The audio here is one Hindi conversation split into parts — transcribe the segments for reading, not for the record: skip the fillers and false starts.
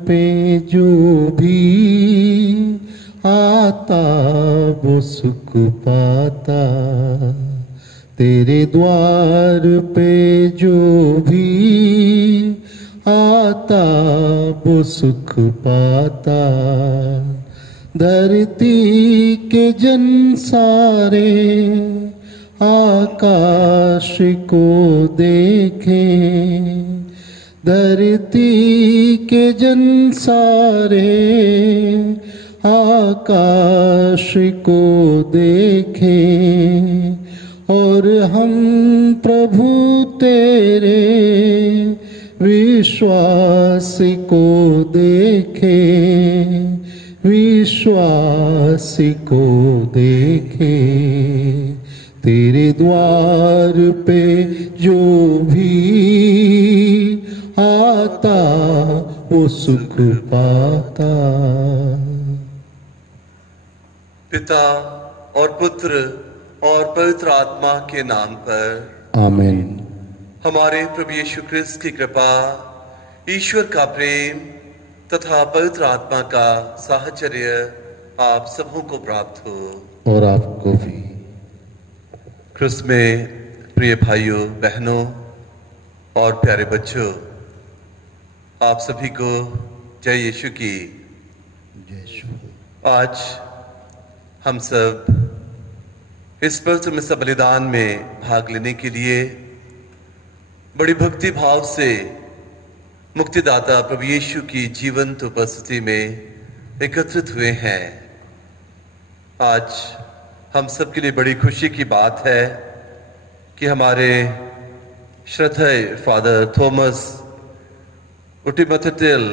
पे जो भी आता वो सुख पाता। तेरे द्वार पे जो भी आता वो सुख पाता। धरती के जन सारे आकाश को देखें। धरती के जन सारे आकाश को देखें और हम प्रभु तेरे विश्वास को देखें। विश्वास को देखें। तेरे द्वार पे जो भी आता वो सुख पाता। पिता और पुत्र और पवित्र आत्मा के नाम पर आमीन। हमारे प्रभु यीशु क्रिस्त की कृपा, ईश्वर का प्रेम तथा पवित्र आत्मा का साहचर्य आप सबों को प्राप्त हो। और आपको भी। क्रिस्त में प्रिय भाइयों बहनों और प्यारे बच्चों, आप सभी को जय यीशु की। जय यीशु। आज हम सब इस पवित्र मिसा बलिदान में भाग लेने के लिए बड़ी भक्ति भाव से मुक्तिदाता प्रभु यीशु की जीवंत उपस्थिति में एकत्रित हुए हैं। आज हम सब के लिए बड़ी खुशी की बात है कि हमारे श्रद्धेय फादर थॉमस उटिमथिल,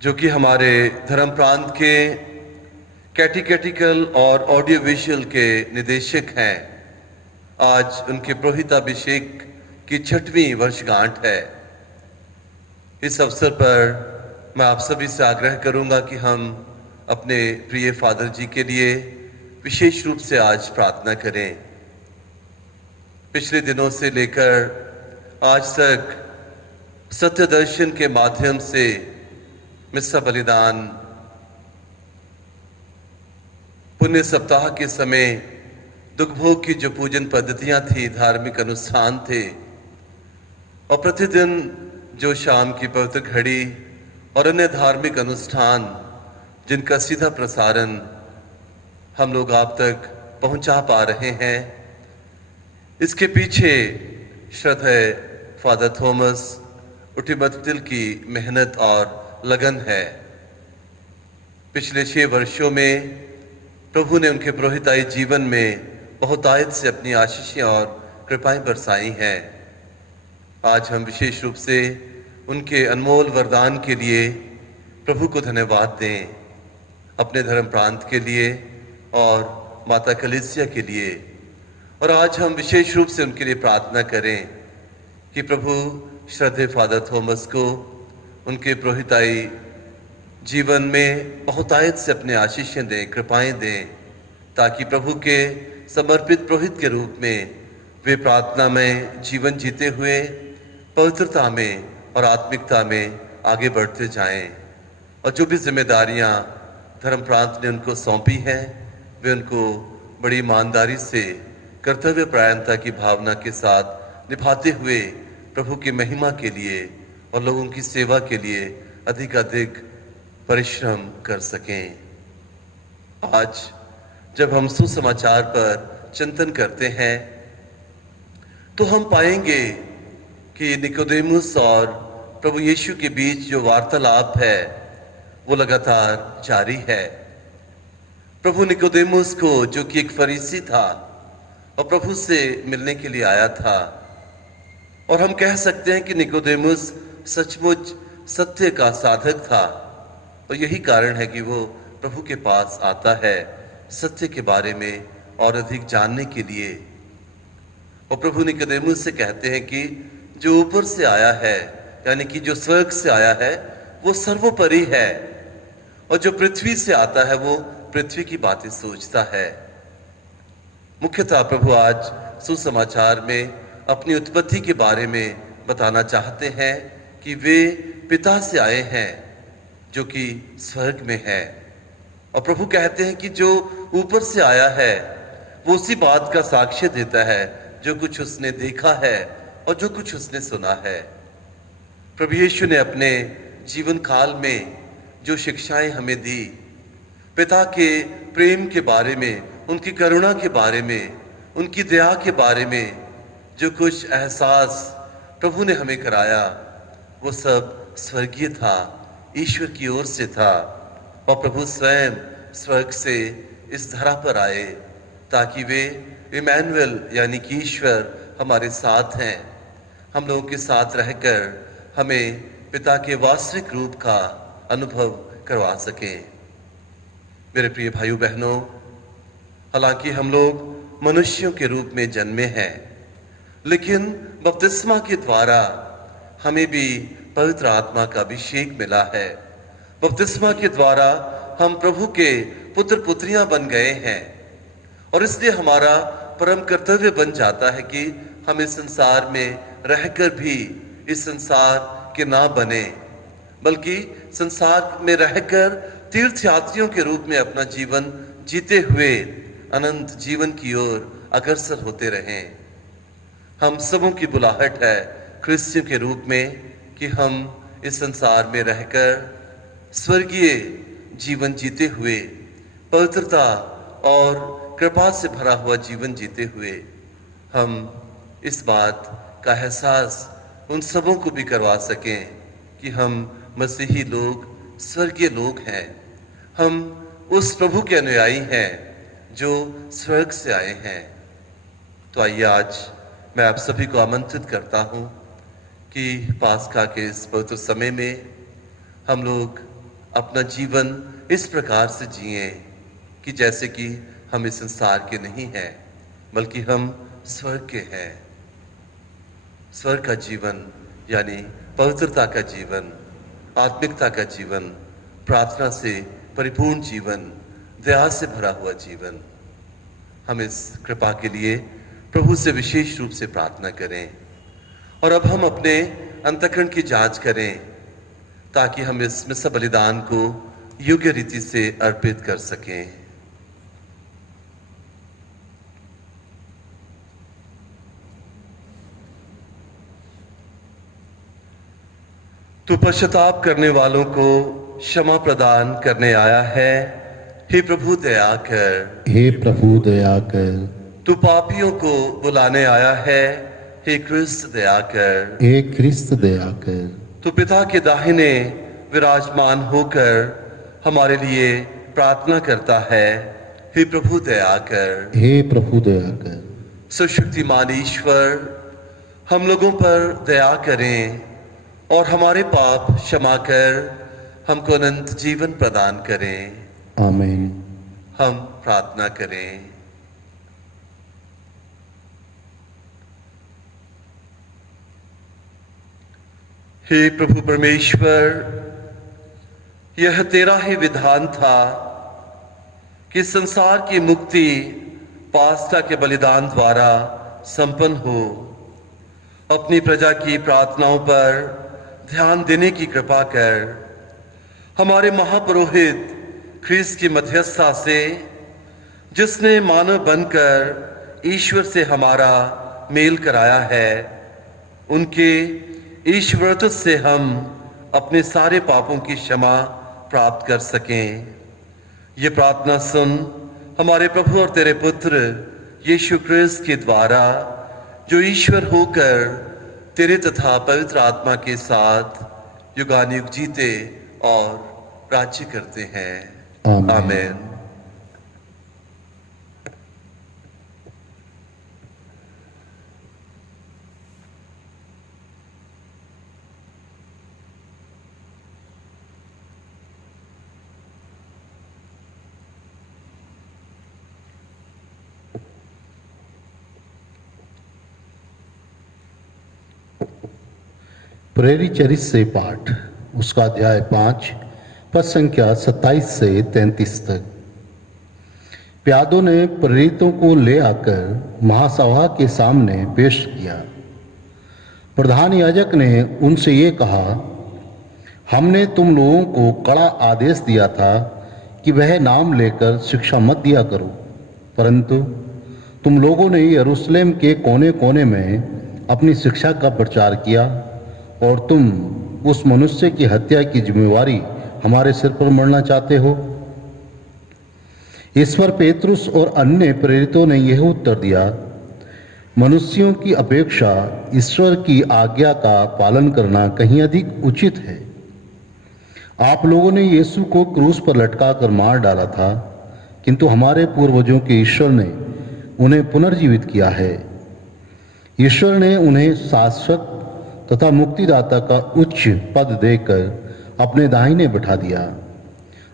जो कि हमारे धर्म प्रांत के कैटिकेटिकल और ऑडियो विजुअल के निदेशक हैं, आज उनके पुरोहिताभिषेक की 6वीं वर्षगांठ है। इस अवसर पर मैं आप सभी से आग्रह करूंगा कि हम अपने प्रिय फादर जी के लिए विशेष रूप से आज प्रार्थना करें। पिछले दिनों से लेकर आज तक सत्य दर्शन के माध्यम से मिस्सा बलिदान, पुण्य सप्ताह के समय दुखभोग की जो पूजन पद्धतियां थी, धार्मिक अनुष्ठान थे, और प्रतिदिन जो शाम की पवित्र घड़ी और अन्य धार्मिक अनुष्ठान जिनका सीधा प्रसारण हम लोग आप तक पहुंचा पा रहे हैं, इसके पीछे श्रद्धेय फादर थॉमस उटिमथिल की मेहनत और लगन है। पिछले 6 वर्षों में प्रभु ने उनके पुरोहिताई जीवन में बहुतायत से अपनी आशीषें और कृपाएं बरसाई हैं। आज हम विशेष रूप से उनके अनमोल वरदान के लिए प्रभु को धन्यवाद दें, अपने धर्म प्रांत के लिए और माता कलीसिया के लिए। और आज हम विशेष रूप से उनके लिए प्रार्थना करें कि प्रभु श्रद्धेय फादर थॉमस को उनके पुरोहिताई जीवन में बहुतायत से अपने आशीषें दें, कृपाएं दें, ताकि प्रभु के समर्पित पुरोहित के रूप में वे प्रार्थना में जीवन जीते हुए पवित्रता में और आत्मिकता में आगे बढ़ते जाएं। और जो भी जिम्मेदारियां धर्म प्रांत ने उनको सौंपी हैं, वे उनको बड़ी ईमानदारी से कर्तव्य परायणता की भावना के साथ निभाते हुए प्रभु की महिमा के लिए और लोगों की सेवा के लिए अधिक परिश्रम कर सकें। आज जब हम सुसमाचार पर चिंतन करते हैं तो हम पाएंगे कि निकोदेमुस और प्रभु यीशु के बीच जो वार्तालाप है वो लगातार जारी है। प्रभु निकोदेमुस को, जो कि एक फरीसी था और प्रभु से मिलने के लिए आया था, और हम कह सकते हैं कि निकोदेमुस सचमुच सत्य का साधक था, और यही कारण है कि वो प्रभु के पास आता है सत्य के बारे में और अधिक जानने के लिए। और प्रभु निकोदेमुस से कहते हैं कि जो ऊपर से आया है, यानी कि जो स्वर्ग से आया है, वो सर्वोपरि है, और जो पृथ्वी से आता है वो पृथ्वी की बातें सोचता है। मुख्यतः प्रभु आज सुसमाचार में अपनी उत्पत्ति के बारे में बताना चाहते हैं कि वे पिता से आए हैं जो कि स्वर्ग में है। और प्रभु कहते हैं कि जो ऊपर से आया है वो उसी बात का साक्ष्य देता है जो कुछ उसने देखा है और जो कुछ उसने सुना है। प्रभु यीशु ने अपने जीवन काल में जो शिक्षाएं हमें दी, पिता के प्रेम के बारे में, उनकी करुणा के बारे में, उनकी दया के बारे में जो कुछ एहसास प्रभु ने हमें कराया, वो सब स्वर्गीय था, ईश्वर की ओर से था। और प्रभु स्वयं स्वर्ग से इस धरा पर आए ताकि वे इमैनुअल यानी कि ईश्वर हमारे साथ हैं, हम लोगों के साथ रहकर हमें पिता के वास्तविक रूप का अनुभव करवा सकें। मेरे प्रिय भाइयों बहनों, हालांकि हम लोग मनुष्यों के रूप में जन्मे हैं, लेकिन बपतिस्मा के द्वारा हमें भी पवित्र आत्मा का अभिषेक मिला है। बपतिस्मा के द्वारा हम प्रभु के पुत्र पुत्रियां बन गए हैं और इसलिए हमारा परम कर्तव्य बन जाता है कि हम इस संसार में रहकर भी इस संसार के ना बने, बल्कि संसार में रहकर तीर्थयात्रियों के रूप में अपना जीवन जीते हुए अनंत जीवन की ओर अग्रसर होते रहें। हम सबों की बुलाहट है क्रिश्चियन के रूप में कि हम इस संसार में रहकर स्वर्गीय जीवन जीते हुए, पवित्रता और कृपा से भरा हुआ जीवन जीते हुए हम इस बात का एहसास उन सबों को भी करवा सकें कि हम मसीही लोग स्वर्गीय लोग हैं, हम उस प्रभु के अनुयायी हैं जो स्वर्ग से आए हैं। तो आइए आज मैं आप सभी को आमंत्रित करता हूं कि पास्का के इस पवित्र समय में हम लोग अपना जीवन इस प्रकार से जिएं कि जैसे कि हम इस संसार के नहीं हैं, बल्कि हम स्वर्ग के हैं। स्वर्ग का जीवन यानी पवित्रता का जीवन, आत्मिकता का जीवन, प्रार्थना से परिपूर्ण जीवन, दया से भरा हुआ जीवन। हम इस कृपा के लिए प्रभु से विशेष रूप से प्रार्थना करें और अब हम अपने अंतःकरण की जांच करें ताकि हम इस मिस्सा बलिदान को योग्य रीति से अर्पित कर सकें। तू पश्चाताप करने वालों को क्षमा प्रदान करने आया है, हे प्रभु दया कर। हे प्रभु दया कर। तू पापियों को बुलाने आया है, हे क्रिस्त दया कर। हे क्रिस्त दया कर। तू पिता के दाहिने विराजमान होकर हमारे लिए प्रार्थना करता है, हे प्रभु दया कर। हे प्रभु दया कर। सर्वशक्तिमान ईश्वर हम लोगों पर दया करें और हमारे पाप क्षमा कर हमको अनंत जीवन प्रदान करें। आमीन। हम प्रार्थना करें। हे प्रभु परमेश्वर, यह तेरा ही विधान था कि संसार की मुक्ति पास्का के बलिदान द्वारा संपन्न हो। अपनी प्रजा की प्रार्थनाओं पर ध्यान देने की कृपा कर। हमारे महापुरोहित ख्रीस्त की मध्यस्थता से, जिसने मानव बनकर ईश्वर से हमारा मेल कराया है, उनके ईश्वरत्व से हम अपने सारे पापों की क्षमा प्राप्त कर सकें। ये प्रार्थना सुन हमारे प्रभु और तेरे पुत्र यीशु क्रिस्त के द्वारा, जो ईश्वर होकर तेरे तथा पवित्र आत्मा के साथ युगानुयुग जीते और राज्य करते हैं। आमीन। आमीन। प्रेरित चरित से पाठ, उसका अध्याय 5 पद संख्या 27 से 33 तक। प्यादों ने प्रेरितों को ले आकर महासभा के सामने पेश किया। प्रधान याजक ने उनसे ये कहा, हमने तुम लोगों को कड़ा आदेश दिया था कि वह नाम लेकर शिक्षा मत दिया करो, परंतु तुम लोगों ने यरूशलेम के कोने कोने में अपनी शिक्षा का प्रचार किया और तुम उस मनुष्य की हत्या की जिम्मेवारी हमारे सिर पर मढ़ना चाहते हो। इस पर पेतरुस और अन्य प्रेरितों ने यह उत्तर दिया, मनुष्यों की अपेक्षा ईश्वर की आज्ञा का पालन करना कहीं अधिक उचित है। आप लोगों ने यीशु को क्रूस पर लटका कर मार डाला था, किंतु हमारे पूर्वजों के ईश्वर ने उन्हें पुनर्जीवित किया है। ईश्वर ने उन्हें शाश्वत तथा मुक्तिदाता का उच्च पद देकर अपने दाहिने बिठा दिया,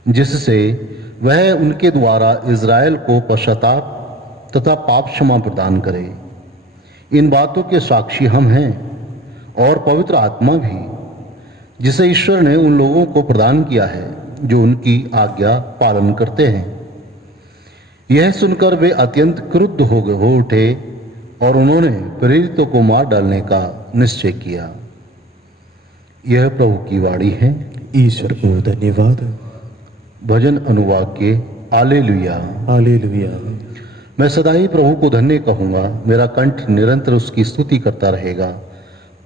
जिससे वह उनके द्वारा इज़राइल को पश्चाताप तथा पाप क्षमा प्रदान करे। इन बातों के साक्षी हम हैं और पवित्र आत्मा भी, जिसे ईश्वर ने उन लोगों को प्रदान किया है जो उनकी आज्ञा पालन करते हैं। यह सुनकर वे अत्यंत क्रुद्ध हो उठे और उन्होंने प्रेरितों को मार डालने का निश्चय किया। यह प्रभु की वाणी है। ईश्वर को धन्यवाद। भजन अनुवाद के हालेलुया। हालेलुया। मैं सदा ही प्रभु को धन्य कहूँगा, मेरा कंठ निरंतर उसकी स्तुति करता रहेगा।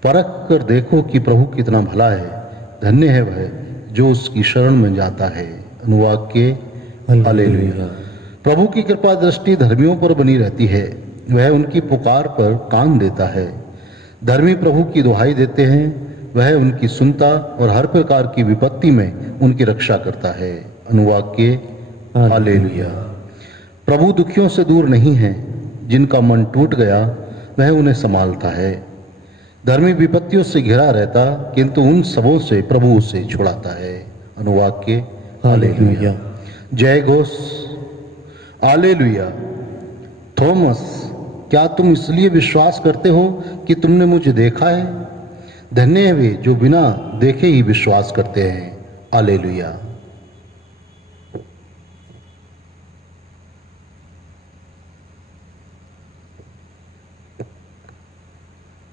परख कर देखो कि प्रभु कितना भला है, धन्य है वह जो उसकी शरण में जाता है। अनुवाद के हालेलुया। प्रभु की कृपा दृष्टि धर्मियों पर बनी रहती है, वह उनकी पुकार पर कान देता है। धर्मी प्रभु की दुहाई देते हैं, वह उनकी सुनता और हर प्रकार की विपत्ति में उनकी रक्षा करता है। अनुवाद के हालेलुया। प्रभु दुखियों से दूर नहीं है, जिनका मन टूट गया वह उन्हें संभालता है। धर्मी विपत्तियों से घिरा रहता, किंतु उन सबों से प्रभु उसे छुड़ाता है। अनुवाद के हालेलुया। जय घोष हालेलुया। थॉमस, क्या तुम इसलिए विश्वास करते हो कि तुमने मुझे देखा है? धन्य है वे जो बिना देखे ही विश्वास करते हैं। हालेलुया।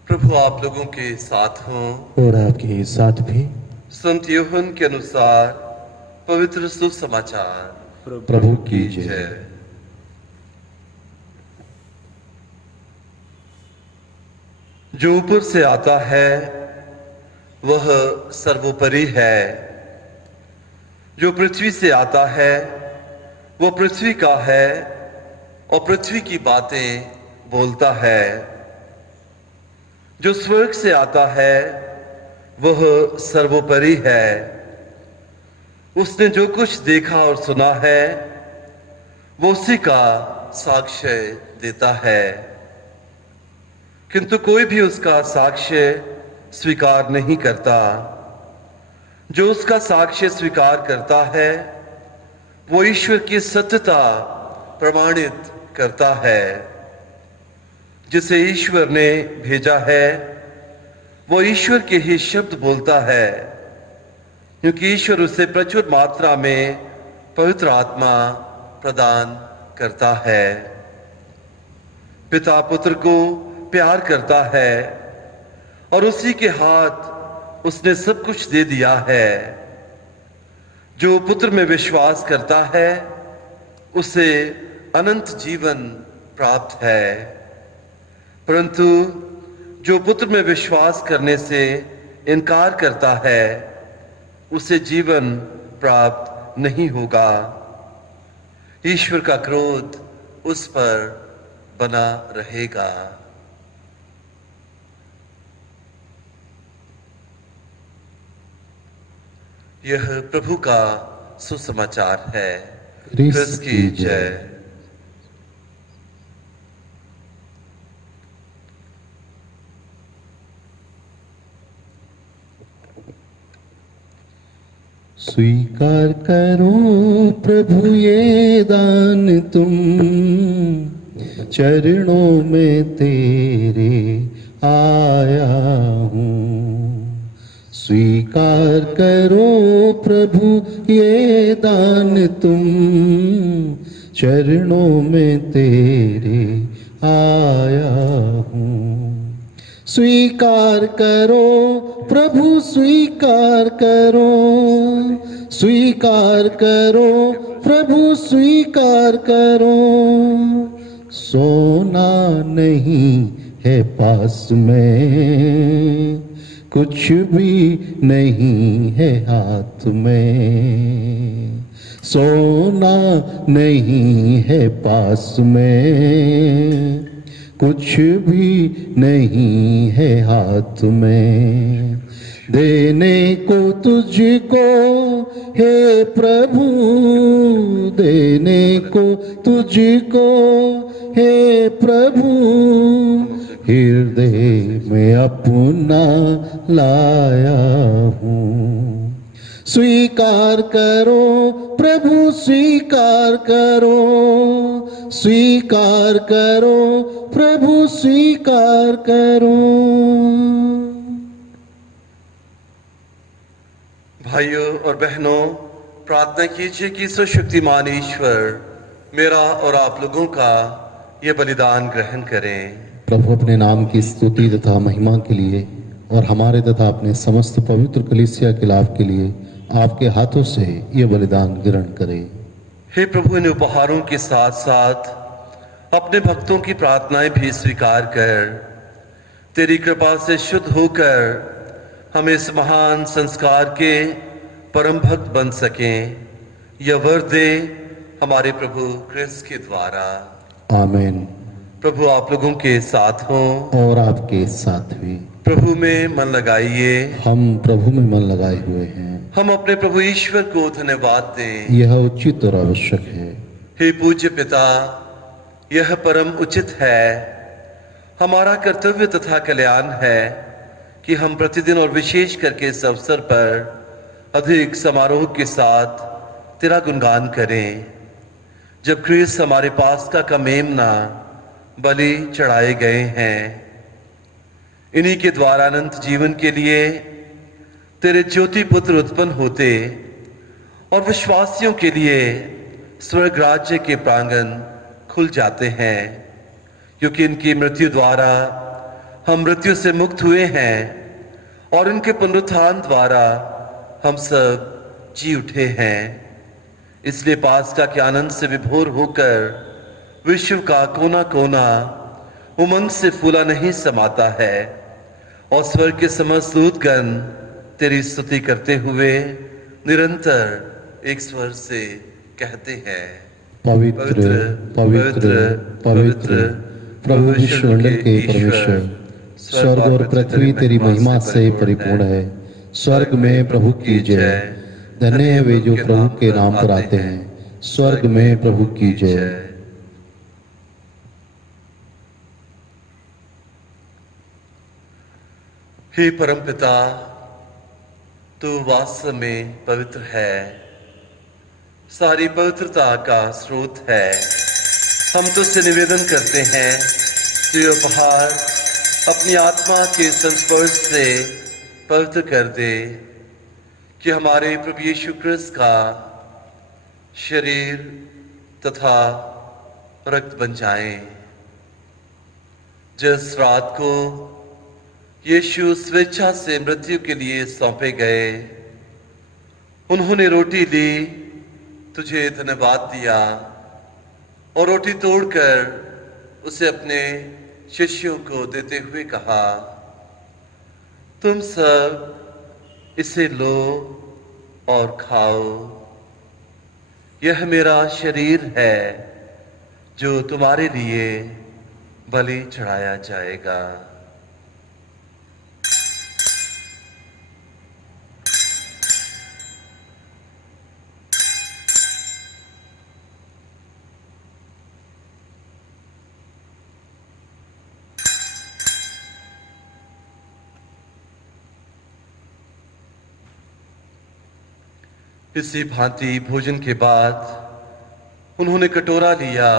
प्रभु आप लोगों के साथ हों और आपके साथ भी। संत यूहन्ना के अनुसार पवित्र सुसमाचार। प्रभु की जय। जय। जो ऊपर से आता है वह सर्वोपरि है, जो पृथ्वी से आता है वह पृथ्वी का है और पृथ्वी की बातें बोलता है। जो स्वर्ग से आता है वह सर्वोपरि है, उसने जो कुछ देखा और सुना है वो उसी का साक्ष्य देता है, किंतु कोई भी उसका साक्ष्य स्वीकार नहीं करता। जो उसका साक्ष्य स्वीकार करता है वो ईश्वर की सत्यता प्रमाणित करता है। जिसे ईश्वर ने भेजा है वो ईश्वर के ही शब्द बोलता है, क्योंकि ईश्वर उसे प्रचुर मात्रा में पवित्र आत्मा प्रदान करता है। पिता पुत्र को प्यार करता है और उसी के हाथ उसने सब कुछ दे दिया है। जो पुत्र में विश्वास करता है उसे अनंत जीवन प्राप्त है, परंतु जो पुत्र में विश्वास करने से इनकार करता है उसे जीवन प्राप्त नहीं होगा। ईश्वर का क्रोध उस पर बना रहेगा। यह प्रभु का सुसमाचार है। क्रिस्त की जय। स्वीकार करो प्रभु ये दान तुम, चरणों में तेरे आया हूँ। स्वीकार करो प्रभु ये दान तुम, चरणों में तेरे आया हूँ। स्वीकार करो प्रभु स्वीकार करो, स्वीकार करो प्रभु स्वीकार करो। सोना नहीं है पास में, कुछ भी नहीं है हाथ में। सोना नहीं है पास में, कुछ भी नहीं है हाथ में। देने को तुझको हे प्रभु, देने को तुझको हे प्रभु, हृदय में अपना लाया हूँ। स्वीकार करो प्रभु स्वीकार करो, स्वीकार करो प्रभु स्वीकार करो। भाइयों और बहनों, प्रार्थना कीजिए कि सर्वशक्तिमान ईश्वर मेरा और आप लोगों का ये बलिदान ग्रहण करें। प्रभु अपने नाम की स्तुति तथा महिमा के लिए और हमारे तथा अपने समस्त पवित्र कलीसिया के लाभ के लिए आपके हाथों से ये बलिदान ग्रहण करें। हे प्रभु, इन उपहारों के साथ साथ अपने भक्तों की प्रार्थनाएं भी स्वीकार कर तेरी कृपा से शुद्ध होकर हम इस महान संस्कार के परम भक्त बन सकें। यह वर दे हमारे प्रभु क्रिस्त के द्वारा। आमीन। प्रभु आप लोगों के साथ हो और आपके साथ भी। प्रभु में मन लगाइए। हम प्रभु में मन लगाए हुए हैं। हम अपने प्रभु ईश्वर को धन्यवाद दें। यह उचित और आवश्यक है। हे पूज्य पिता, यह परम उचित है। हमारा कर्तव्य तथा कल्याण है कि हम प्रतिदिन और विशेष करके इस अवसर पर अधिक समारोह के साथ तेरा गुणगान करें, जब क्रिस्त हमारे पास्का का मेमना बलि चढ़ाए गए हैं। इन्हीं के द्वारा अनंत जीवन के लिए तेरे ज्योति पुत्र उत्पन्न होते और विश्वासियों के लिए स्वर्ग राज्य के प्रांगण खुल जाते हैं, क्योंकि इनकी मृत्यु द्वारा हम मृत्यु से मुक्त हुए हैं और इनके पुनरुत्थान द्वारा हम सब जी उठे हैं। इसलिए पास्का के आनंद से विभोर होकर विश्व का कोना कोना उमंग से फूला नहीं समाता है और स्वर्ग के समस्त दूतगण तेरी स्तुति करते हुए निरंतर एक स्वर से कहते हैं, पवित्र पवित्र पवित्र प्रभु विश्वमंडल के परमेश्वर, स्वर्ग और पृथ्वी तेरी महिमा से परिपूर्ण है। स्वर्ग में प्रभु की जय। धन्य है वे जो प्रभु के नाम पर आते हैं। स्वर्ग में प्रभु की जय। हे परमपिता, तू वास्तव में पवित्र है, सारी पवित्रता का स्रोत है। हम तुझसे निवेदन करते हैं, तू ये उपहार अपनी आत्मा के संस्पर्श से पवित्र कर दे, कि हमारे प्रभु यीशु क्रिस्त का शरीर तथा रक्त बन जाए। जिस रात को यीशु स्वेच्छा से मृत्यु के लिए सौंपे गए, उन्होंने रोटी ली, तुझे धन्यवाद दिया और रोटी तोड़कर उसे अपने शिष्यों को देते हुए कहा, तुम सब इसे लो और खाओ। यह मेरा शरीर है जो तुम्हारे लिए बलि चढ़ाया जाएगा। इसी भांति भोजन के बाद उन्होंने कटोरा लिया,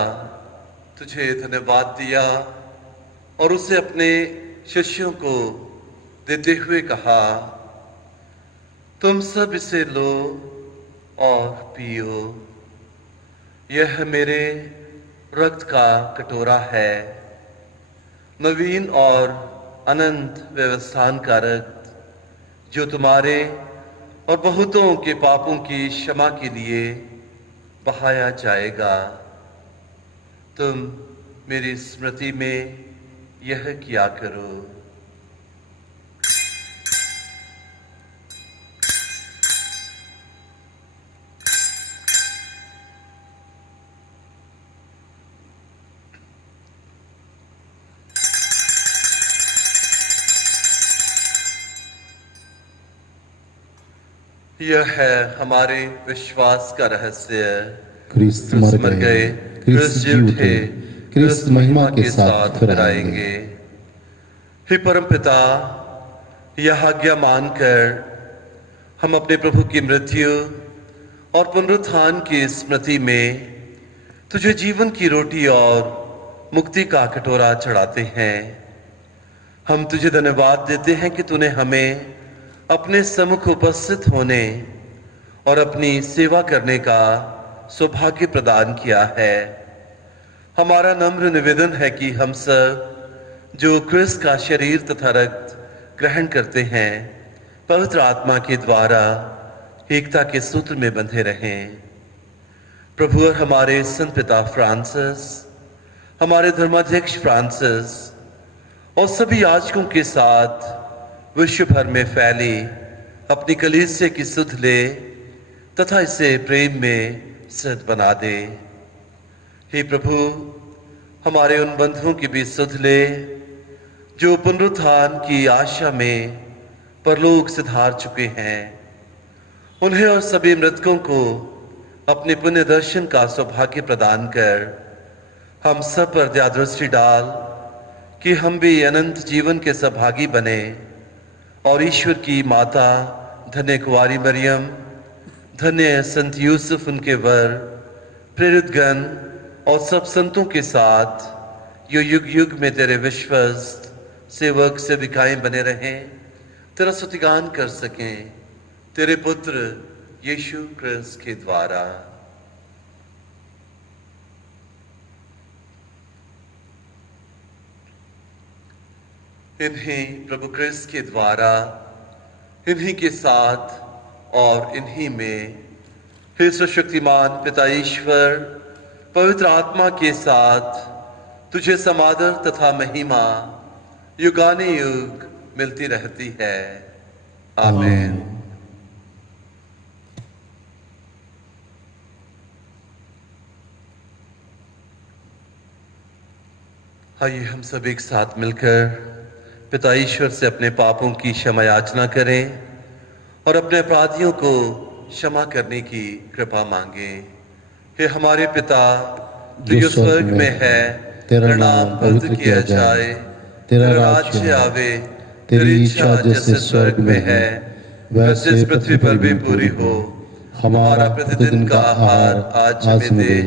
तुझे धन्यवाद दिया और उसे अपने शिष्यों को देते हुए कहा, तुम सब इसे लो और पियो। यह मेरे रक्त का कटोरा है, नवीन और अनंत व्यवस्थान का रक्त जो तुम्हारे और बहुतों के पापों की क्षमा के लिए बहाया जाएगा, तुम मेरी स्मृति में यह किया करो। यह है हमारे विश्वास का रहस्य। क्रिस्त क्रिस्त मर गए, क्रिस्त जी उठे, क्रिस्त महिमा के साथ फिर आएंगे। हे परमपिता, यह आज्ञा मानकर हम अपने प्रभु की मृत्यु और पुनरुत्थान की स्मृति में तुझे जीवन की रोटी और मुक्ति का कटोरा चढ़ाते हैं। हम तुझे धन्यवाद देते हैं कि तूने हमें अपने सम्मुख उपस्थित होने और अपनी सेवा करने का सौभाग्य प्रदान किया है। हमारा नम्र निवेदन है कि हम सब जो क्रिस्त का शरीर तथा रक्त ग्रहण करते हैं, पवित्र आत्मा के द्वारा एकता के सूत्र में बंधे रहें। प्रभु और हमारे संत पिता फ्रांसिस, हमारे धर्माध्यक्ष फ्रांसिस और सभी याजकों के साथ विश्व भर में फैली अपनी कलीसिया की सुध ले तथा इसे प्रेम में सिद्ध बना दे। हे प्रभु, हमारे उन बंधुओं की भी सुध ले जो पुनरुत्थान की आशा में परलोक सिधार चुके हैं। उन्हें और सभी मृतकों को अपने पुण्य दर्शन का सौभाग्य प्रदान कर हम सब पर दया दृष्टि डाल कि हम भी अनंत जीवन के सहभागी बने और ईश्वर की माता धन्य कुंवारी मरियम, धन्य संत यूसुफ उनके वर, प्रेरित गण और सब संतों के साथ यो युग युग में तेरे विश्वस्त सेवक सेविकाएं बने रहें, तेरा स्तुतिगान कर सकें तेरे पुत्र यीशु क्रिस्त के द्वारा। इन्हीं प्रभु क्रिस्त के द्वारा, इन्हीं के साथ और इन्हीं में फिर सर्वशक्तिमान पिता ईश्वर पवित्र आत्मा के साथ तुझे समादर तथा महिमा युगाने युग मिलती रहती है। आमीन। आइए हम सब एक साथ मिलकर पिता ईश्वर से अपने पापों की क्षमा याचना करें और अपने अपराधियों को क्षमा करने की कृपा मांगें। हे हमारे पिता जो स्वर्ग में है, तेरा नाम पवित्र किया जाए, तेरा राज्य आवे, तेरी इच्छा जैसे स्वर्ग में है वैसे इस पृथ्वी पर भी पूरी हो। हमारा प्रतिदिन का आहार आज हमें दे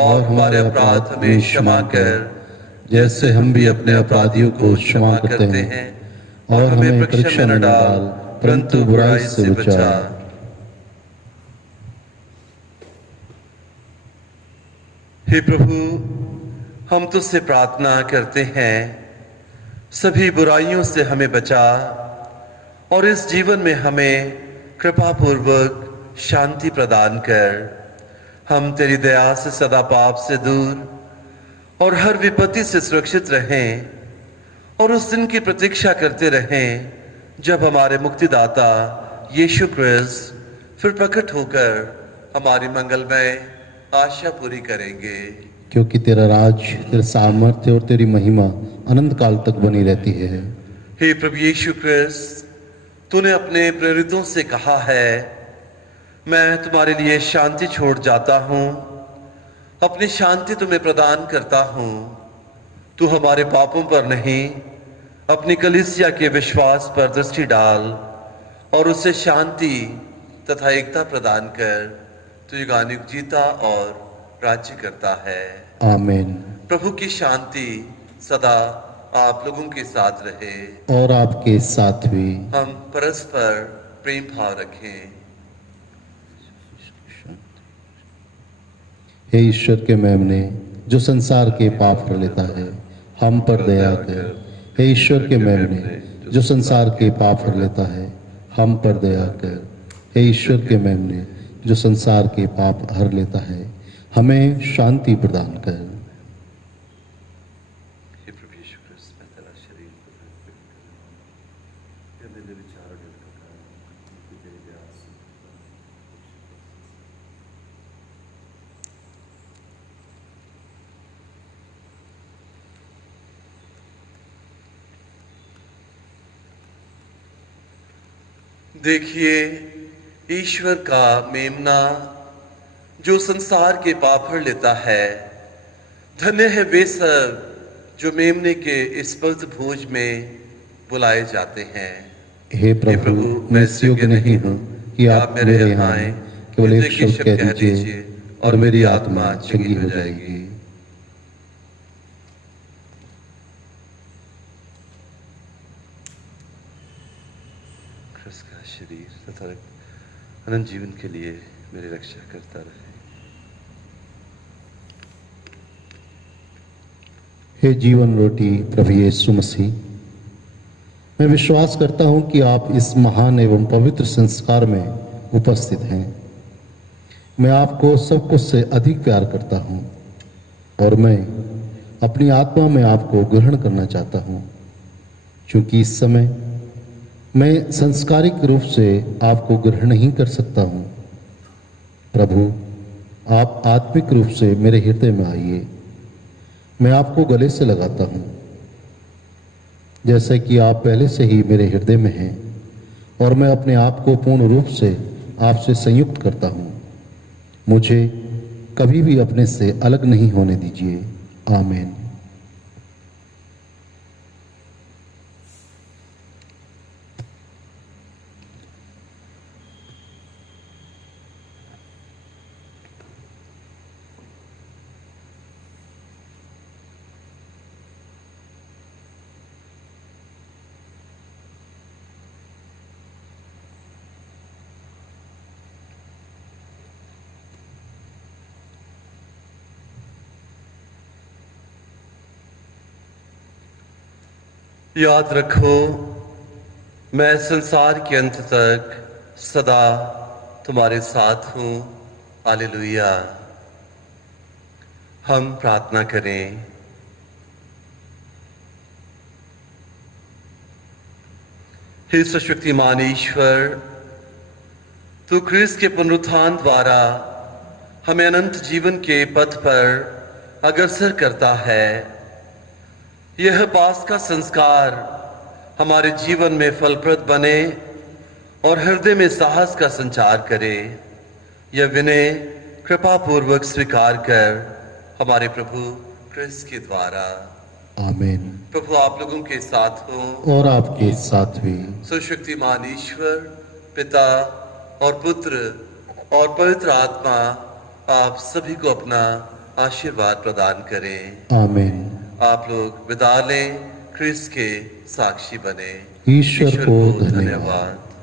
और हमारे अपराध हमें क्षमा कर जैसे हम भी अपने अपराधियों को क्षमा करते हैं, और हमें परीक्षा न डाल परंतु बुराई से बचा। हे प्रभु, हम तुझसे प्रार्थना करते हैं, सभी बुराइयों से हमें बचा और इस जीवन में हमें कृपा पूर्वक शांति प्रदान कर। हम तेरी दया से सदा पाप से दूर और हर विपत्ति से सुरक्षित रहें और उस दिन की प्रतीक्षा करते रहें जब हमारे मुक्तिदाता यीशु क्रिस्त फिर प्रकट होकर हमारी मंगलमय आशा पूरी करेंगे। क्योंकि तेरा राज, तेरा सामर्थ्य और तेरी महिमा अनंत काल तक बनी रहती है। हे प्रभु यीशु क्रिस्त, तूने अपने प्रेरितों से कहा है, मैं तुम्हारे लिए शांति छोड़ जाता हूँ, अपनी शांति तुम्हें प्रदान करता हूँ। तू हमारे पापों पर नहीं, अपनी कलीसिया के विश्वास पर दृष्टि डाल और उसे शांति तथा एकता प्रदान कर। तू युगानुयुग जीता और राज्य करता है। आमीन। प्रभु की शांति सदा आप लोगों के साथ रहे और आपके साथ भी। हम परस्पर प्रेम भाव रखें। हे ईश्वर के मेमने, जो संसार के पाप हर लेता है, हम पर दया कर। हे ईश्वर के मेमने जो संसार के पाप हर लेता है, हम पर दया कर। हे ईश्वर के मेमने जो संसार के पाप हर लेता है, हमें शांति प्रदान कर। हे प्रभु यीशु क्रिस्त, मैं तेरा शरीर को अर्पित करता हूं। ये मेरे विचार और दिल का काम है, कि तेरे प्यार से देखिए ईश्वर का मेमना जो संसार के पाप हर लेता है। धन्य है वे सब जो मेमने के इस पवित्र भोज में बुलाए जाते हैं। हे प्रभु, मैं इस योग्य नहीं हूँ कि आप मेरे यहाँ आए, केवल एक शब्द कह दीजिए और मेरी आत्मा चंगी हो जाएगी। क्रिस्त का शरीर तथा अनंत जीवन के लिए मेरी रक्षा करता रहे। हे जीवन रोटी प्रभु यीशु मसीह, मैं विश्वास करता हूं कि आप इस महान एवं पवित्र संस्कार में उपस्थित हैं। मैं आपको सब कुछ से अधिक प्यार करता हूं और मैं अपनी आत्मा में आपको ग्रहण करना चाहता हूं, क्योंकि इस समय मैं संस्कारिक रूप से आपको ग्रहण नहीं कर सकता हूं। प्रभु, आप आत्मिक रूप से मेरे हृदय में आइए। मैं आपको गले से लगाता हूं, जैसे कि आप पहले से ही मेरे हृदय में हैं, और मैं अपने आप को पूर्ण रूप से आपसे संयुक्त करता हूं। मुझे कभी भी अपने से अलग नहीं होने दीजिए। आमीन। याद रखो, मैं संसार के अंत तक सदा तुम्हारे साथ हूं। हालेलुया। हम प्रार्थना करें। हे सर्वशक्तिमान ईश्वर, तू क्रिस्त के पुनरुत्थान द्वारा हमें अनंत जीवन के पथ पर अग्रसर करता है। यह पास का संस्कार हमारे जीवन में फलप्रद बने और हृदय में साहस का संचार करे। यह विनय कृपा पूर्वक स्वीकार कर हमारे प्रभु क्रिस्त के द्वारा। आमीन। प्रभु आप लोगों के साथ हो और आपके साथ भी। सर्वशक्तिमान ईश्वर पिता और पुत्र और पवित्र आत्मा आप सभी को अपना आशीर्वाद प्रदान करें। आमीन। आप लोग विदा लें, क्रिस्त के साक्षी बने। ईश्वर को धन्यवाद।